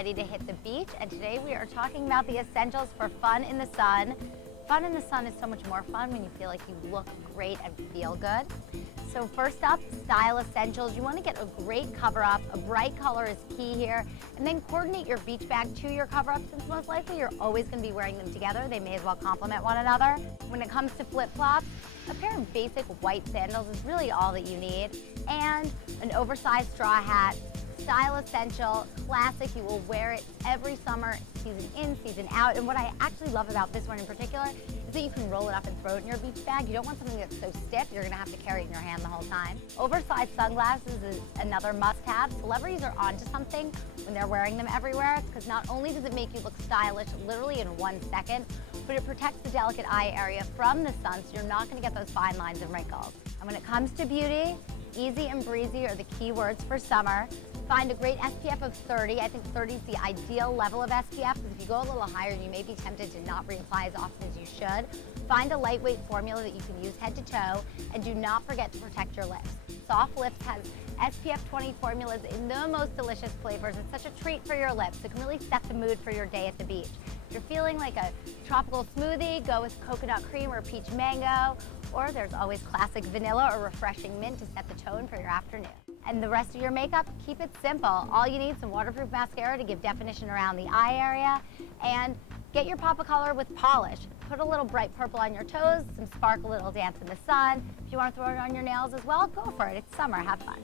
ready to hit the beach, and today we are talking about the essentials for fun in the sun. Fun in the sun is so much more fun when you feel like you look great and feel good. So first up, style essentials. You want to get a great cover-up. A bright color is key here. And then coordinate your beach bag to your cover-up, since most likely you're always going to be wearing them together. They may as well complement one another. When it comes to flip-flops, a pair of basic white sandals is really all that you need. And an oversized straw hat. Style essential, classic, you will wear it every summer, season in, season out. And what I actually love about this one in particular is that you can roll it up and throw it in your beach bag. You don't want something that's so stiff, you're gonna have to carry it in your hand the whole time. Oversized sunglasses is another must-have. Celebrities are onto something when they're wearing them everywhere, because not only does it make you look stylish literally in 1 second, but it protects the delicate eye area from the sun, so you're not gonna get those fine lines and wrinkles. And when it comes to beauty, easy and breezy are the key words for summer. Find a great SPF of 30. I think 30 is the ideal level of SPF, because if you go a little higher, you may be tempted to not reapply as often as you should. Find a lightweight formula that you can use head to toe, and do not forget to protect your lips. Soft Lips has SPF 20 formulas in the most delicious flavors. It's such a treat for your lips. It can really set the mood for your day at the beach. If you're feeling like a tropical smoothie, go with coconut cream or peach mango, or there's always classic vanilla or refreshing mint to set the tone for your afternoon. And the rest of your makeup, keep it simple. All you need is some waterproof mascara to give definition around the eye area, and get your pop of color with polish. Put a little bright purple on your toes, some sparkle, little dance in the sun. If you want to throw it on your nails as well, go for it. It's summer, have fun.